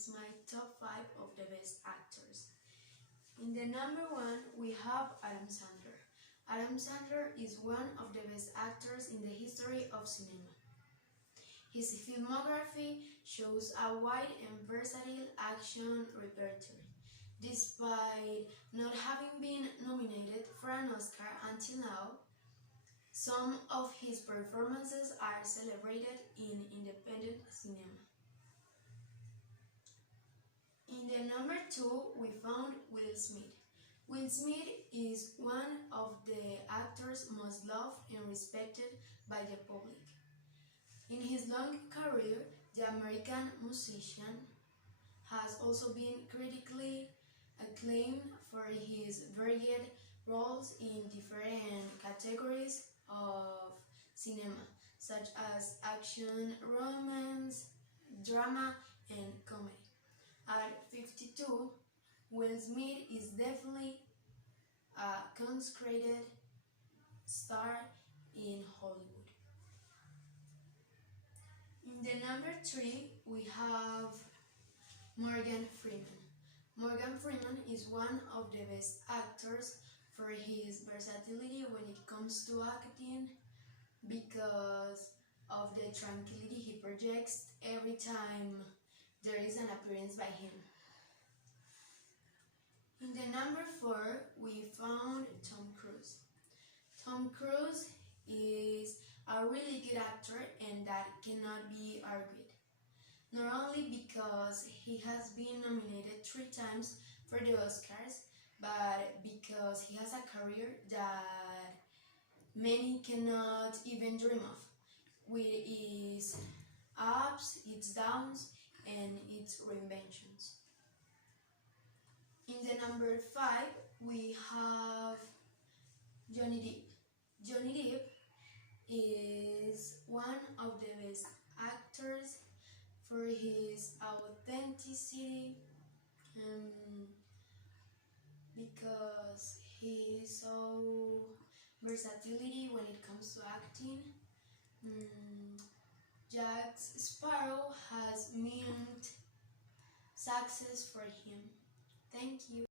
is my top 5 of the best actors. In the number 1, we have Adam Sandler. Adam Sandler is one of the best actors in the history of cinema. His filmography shows a wide and versatile action repertoire. Despite not having been nominated for an Oscar until now, some of his performances are celebrated in independent cinema. In the number 2, we found Will Smith. Will Smith is one of the actors most loved and respected by the public. In his long career, the American musician has also been critically acclaimed for his varied roles in different categories of cinema, such as action, romance, drama, and comedy. At 52, Will Smith is definitely a consecrated star in Hollywood. In the number 3, we have Morgan Freeman. Morgan Freeman is one of the best actors for his versatility when it comes to acting because of the tranquility he projects every time there is an appearance by him. In the number 4, we found Tom Cruise. Tom Cruise is a really good actor and that cannot be argued. Not only because he has been nominated 3 times for the Oscars, but because he has a career that many cannot even dream of, with its ups, its downs, and its reinventions. In the number 5, we have Johnny Depp. Johnny Depp is one of the best actors for his authenticity because he is so versatility when it comes to acting. Jack Sparrow has meant success for him. Thank you.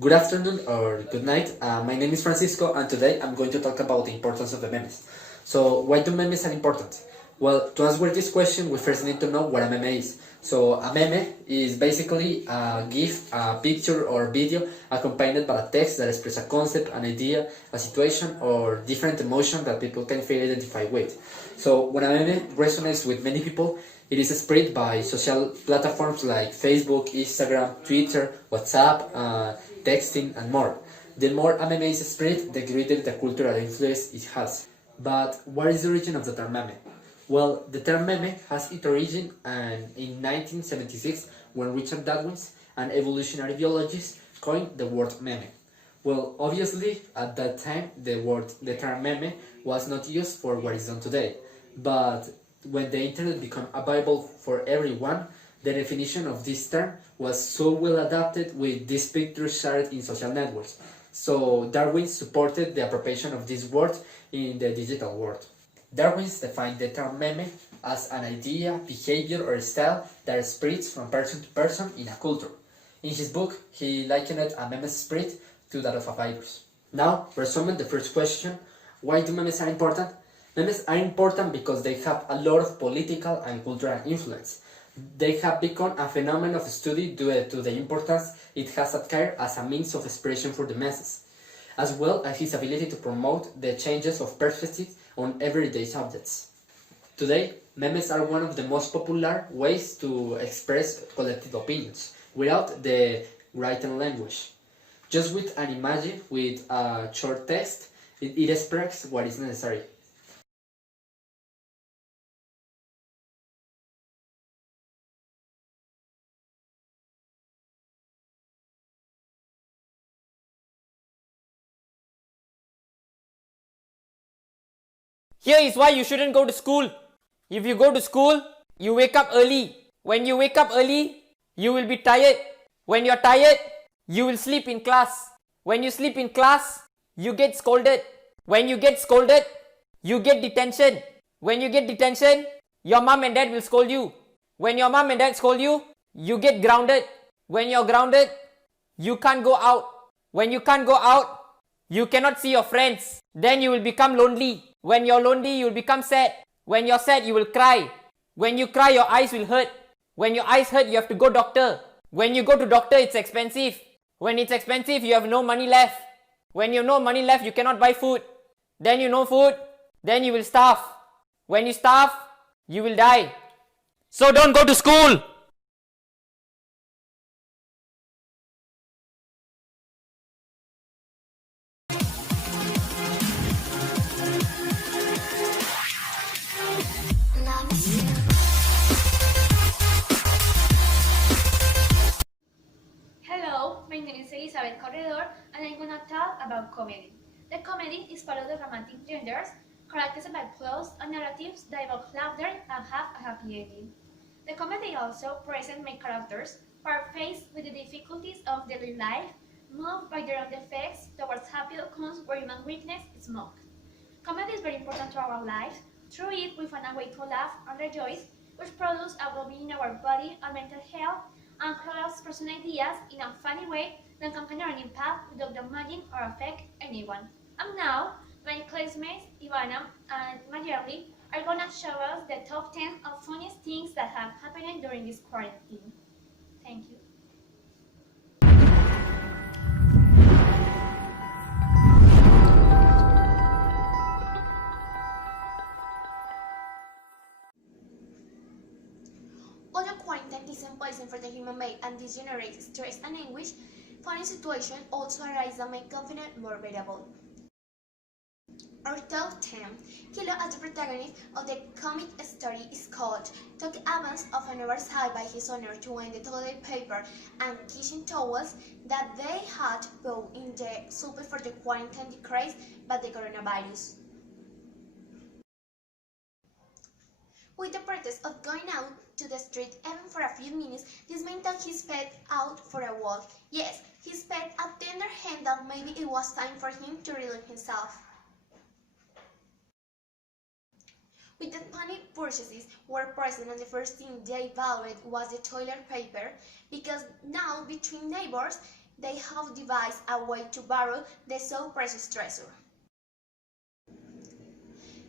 Good afternoon or good night. My name is Francisco, and today I'm going to talk about the importance of the memes. So, why do memes are important? Well, to answer this question, we first need to know what a meme is. So, a meme is basically a GIF, a picture or video accompanied by a text that expresses a concept, an idea, a situation, or different emotion that people can feel identified with. So, when a meme resonates with many people, it is spread by social platforms like Facebook, Instagram, Twitter, WhatsApp, texting, and more. The more a meme is spread, the greater the cultural influence it has. But what is the origin of the term meme? Well, the term meme has its origin in 1976 when Richard Dawkins, an evolutionary biologist, coined the word meme. Well, obviously, at that time, the term meme was not used for what is done today. But when the internet became available for everyone, the definition of this term was so well adapted with these pictures shared in social networks. So Darwin supported the appropriation of this word in the digital world. Darwin defined the term meme as an idea, behavior, or style that spreads from person to person in a culture. In his book, he likened a meme spread to that of a virus. Now, resuming the first question, why do memes are important? Memes are important because they have a lot of political and cultural influence. They have become a phenomenon of study due to the importance it has acquired as a means of expression for the masses, as well as its ability to promote the changes of perspective on everyday subjects. Today, memes are one of the most popular ways to express collective opinions without the written language. Just with an image with a short text, it expresses what is necessary. Here is why you shouldn't go to school. If you go to school, you wake up early. When you wake up early, you will be tired. When you're tired, you will sleep in class. When you sleep in class, you get scolded. When you get scolded, you get detention. When you get detention, your mom and dad will scold you. When your mom and dad scold you, you get grounded. When you're grounded, you can't go out. When you can't go out, you cannot see your friends. Then you will become lonely. When you're lonely, you will become sad. When you're sad, you will cry. When you cry, your eyes will hurt. When your eyes hurt, you have to go doctor. When you go to doctor, it's expensive. When it's expensive, you have no money left. When you have no money left, you cannot buy food. Then you no food, then you will starve. When you starve, you will die. So don't go to school. Hello, my name is Elizabeth Corredor and I'm gonna talk about comedy. The comedy is part of the romantic genres, characterized by plots and narratives that evoke laughter and have a happy ending. The comedy also presents main characters who are faced with the difficulties of daily life, moved by their own defects towards happy outcomes where human weakness is mocked. Comedy is very important to our lives. Through it, we find a way to laugh and rejoice, which produces a well-being in our body and mental health, and allows person ideas in a funny way that can have an impact without damaging or affect anyone. And now, my classmates Ivana and Mayerly are gonna show us the top 10 of funniest things that have happened during this quarantine. Thank you. Although quarantine is unpleasant for the human being and this generates stress and anguish, funny situations also arise that make confidence more bearable. Our top 10. Kilo, as the protagonist of the comic story, is called, took advantage of an oversight by his owner to win the toilet paper and kitchen towels that they had bought in the super for the quarantine decreased by the coronavirus. With the purpose of going out to the street even for a few minutes, this man took his pet out for a walk. Yes, his pet a tender hint that maybe it was time for him to relieve himself. With the panic purchases were present and the first thing they valued was the toilet paper, because now between neighbors they have devised a way to borrow the so precious treasure.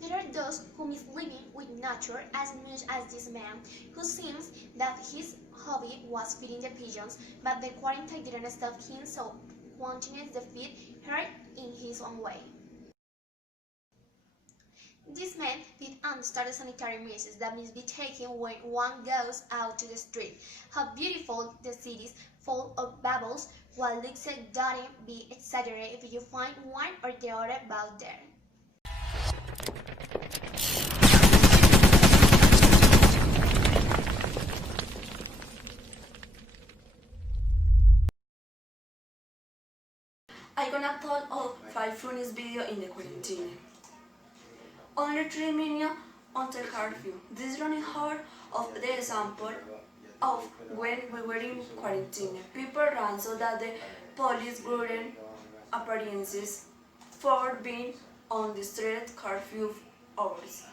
There are those who miss living with nature as much as this man, who seems that his hobby was feeding the pigeons, but the quarantine didn't stop him, so continued to feed her in his own way. This man did understand the sanitary measures that must be taken when one goes out to the street. How beautiful the cities, full of bubbles, while looks don't be exaggerated if you find one or the other about there. I'm gonna talk of 5 funniest videos in the quarantine. Only 3 minutes until curfew. This running hard of the example of when we were in quarantine. People ran so that the police wouldn't appearances for being on the street curfew hours.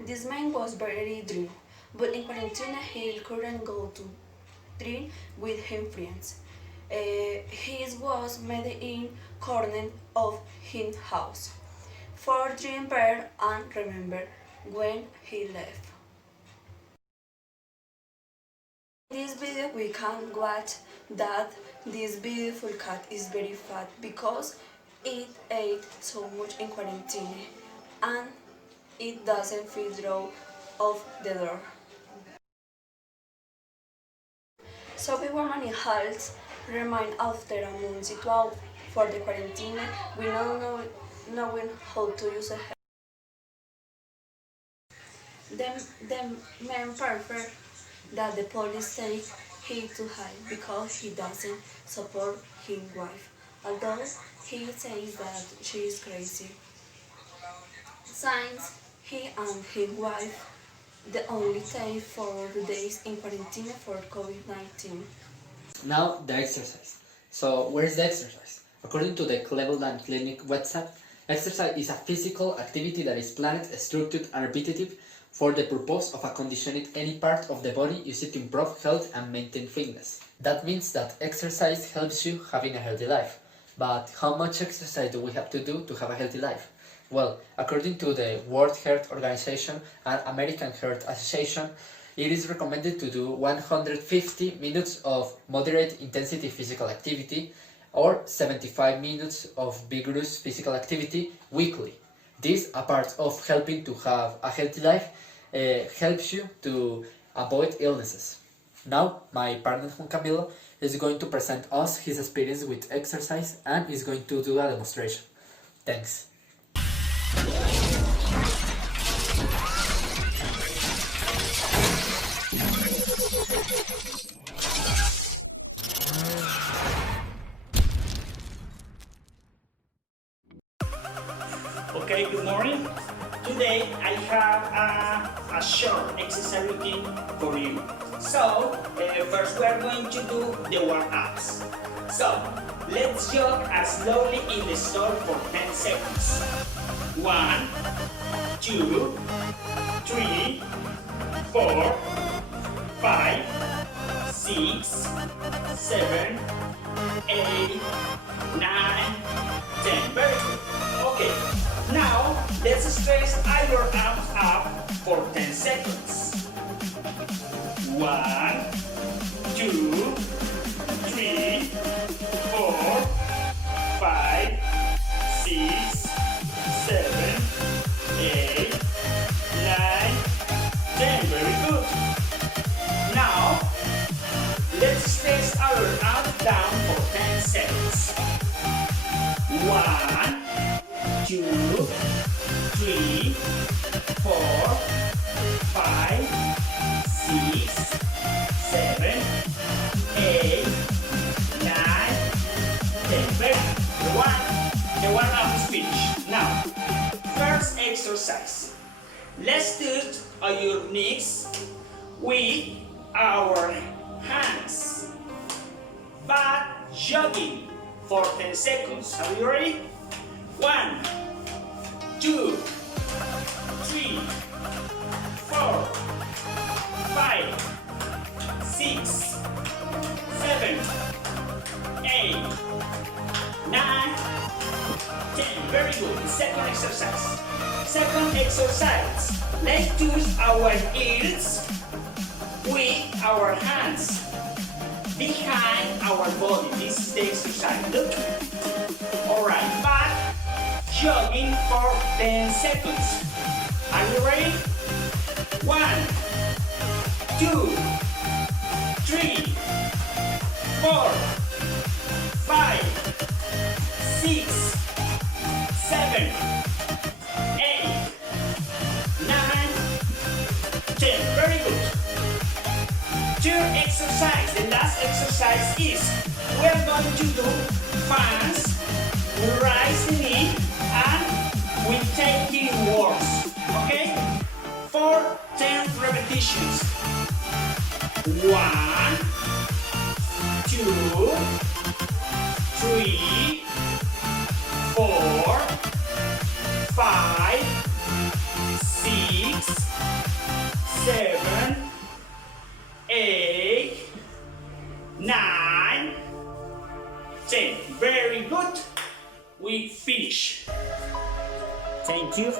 This man was very drunk, but in quarantine he couldn't go to drink with his friends. His was made in corner of his house for drink beer and remember when he left. In this video we can watch that this beautiful cat is very fat because it ate so much in quarantine and it doesn't fit out of the door. So before many halts remain after a month for the quarantine, we know knowing how to use it. The man prefer that the police take him to hide because he doesn't support his wife, although he says that she is crazy. Since he and his wife the only stay 4 days in quarantine for COVID-19. Now the exercise. So, where is the exercise? According to the Cleveland Clinic website, exercise is a physical activity that is planned, structured, and repetitive for the purpose of conditioning any part of the body used to improve health and maintain fitness. That means that exercise helps you having a healthy life. But how much exercise do we have to do to have a healthy life? Well, according to the World Health Organization and American Heart Association, it is recommended to do 150 minutes of moderate intensity physical activity or 75 minutes of vigorous physical activity weekly. This, apart of helping to have a healthy life, helps you to avoid illnesses. Now, my partner Juan Camilo is going to present us his experience with exercise and is going to do a demonstration. Thanks. Okay, good morning. Today I have a short exercise routine for you. So, first we are going to do the warm-ups. So, let's jog as slowly in the stall for 10 seconds. 1, 2, 3, 4, 5, 6, 7, 8, 9, 10. Very good. Okay, now let's stretch our arms up for 10 seconds. 1, 2, 3, 4, 5, 6, 7, 8, 9, 10. Very good. Now, let's stretch our arms down for 10 seconds. 1, 2, 3, 4, 5, 6, 7, 8, 9, 10. Very good. The one up is finished. Now, first exercise. Let's touch your knees with our hands, but jogging for 10 seconds. Are you ready? 1, 2, 3, 4, 5, 6, 7, 8, 9, 10. Very good. Second exercise. Second exercise. Let's touch our ears with our hands behind our body. This is the exercise. Look. Alright, but jogging for 10 seconds. Are you ready? 1, 2, 3, 4, 5, 6, 7, 8, 9, 10. Very good. Third exercise, the last exercise is we are going to do fans. We raise the knee and we take the words. Okay? For 10 repetitions. 1, 2, 3, 4, 5, 6, 7, 8, 9, 10. Very good. We finish. Thank you.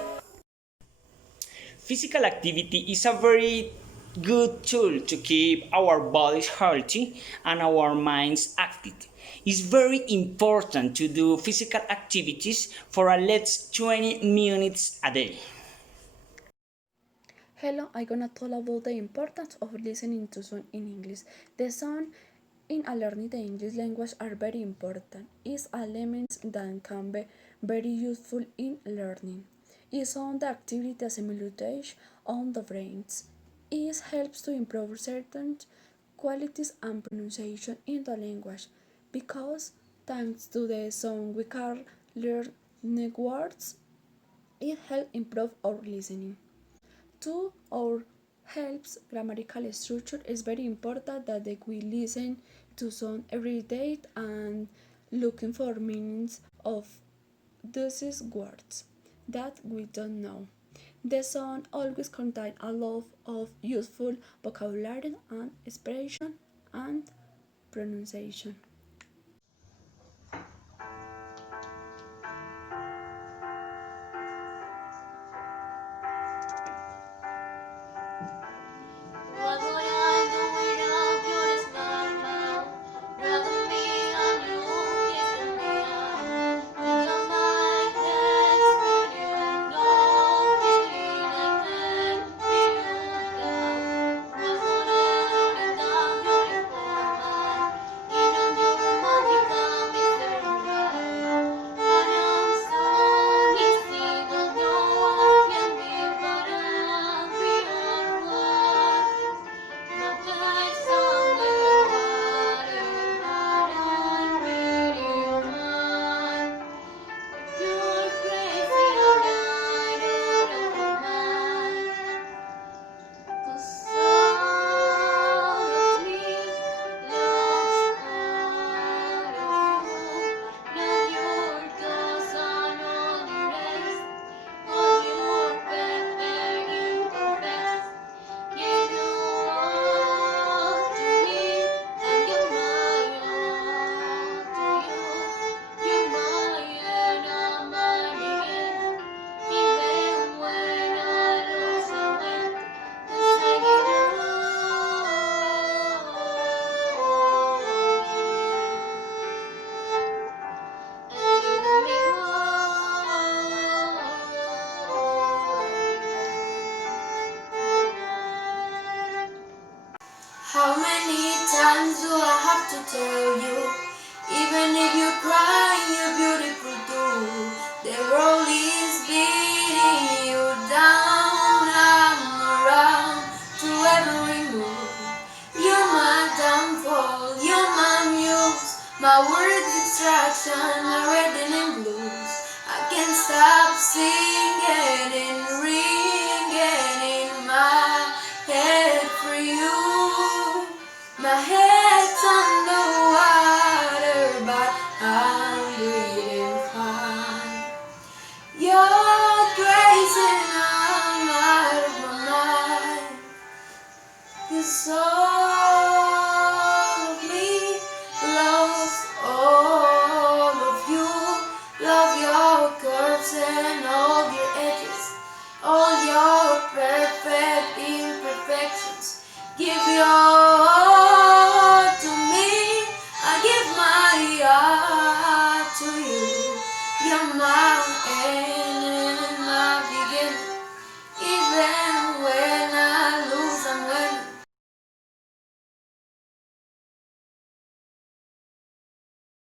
Physical activity is a very good tool to keep our bodies healthy and our minds active. It's very important to do physical activities for at least 20 minutes a day. Hello, I'm gonna talk about the importance of listening to sound in English. The sound in learning the English language are very important. It's elements that can be very useful in learning. It's on the activity assimilation on the brains. It helps to improve certain qualities and pronunciation in the language because thanks to the sound we can learn new words. It helps improve our listening. To our helps grammatical structure is very important that we listen to song every day and looking for meanings of these words that we don't know. The song always contains a lot of useful vocabulary and expression and pronunciation. What would I do without your smile? Rather me and you kissing me out. You're my experience, no feeling I can feel down. What would I do without your smile? Even your magical mystery ride. I am so easy that no one can be, but I'll be alright. My back's under water, but I'm reading mine. You're crazy and I out of my mind. 'Cause all of me loves all of you. Love your goals and all the rest. All your perfect imperfects. Give your all to me, and give my all to you. You're mine and I'm mine again. Even when I lose and win, 'cause I give you all and you give me all. How many times do I have to tell you? Even if you cry, you're beautiful too. The world is beating you down. I'm around to every move. You're my downfall, you're my muse, my word distraction, my red and blues. I can't stop singing and ringing in my head for you. My head's underwater, but I'm breathing fine. You're crazy and I'm out of my mind. 'Cause all of me loves all of you. Love your curves and all your edges, all your perfect imperfections. Give your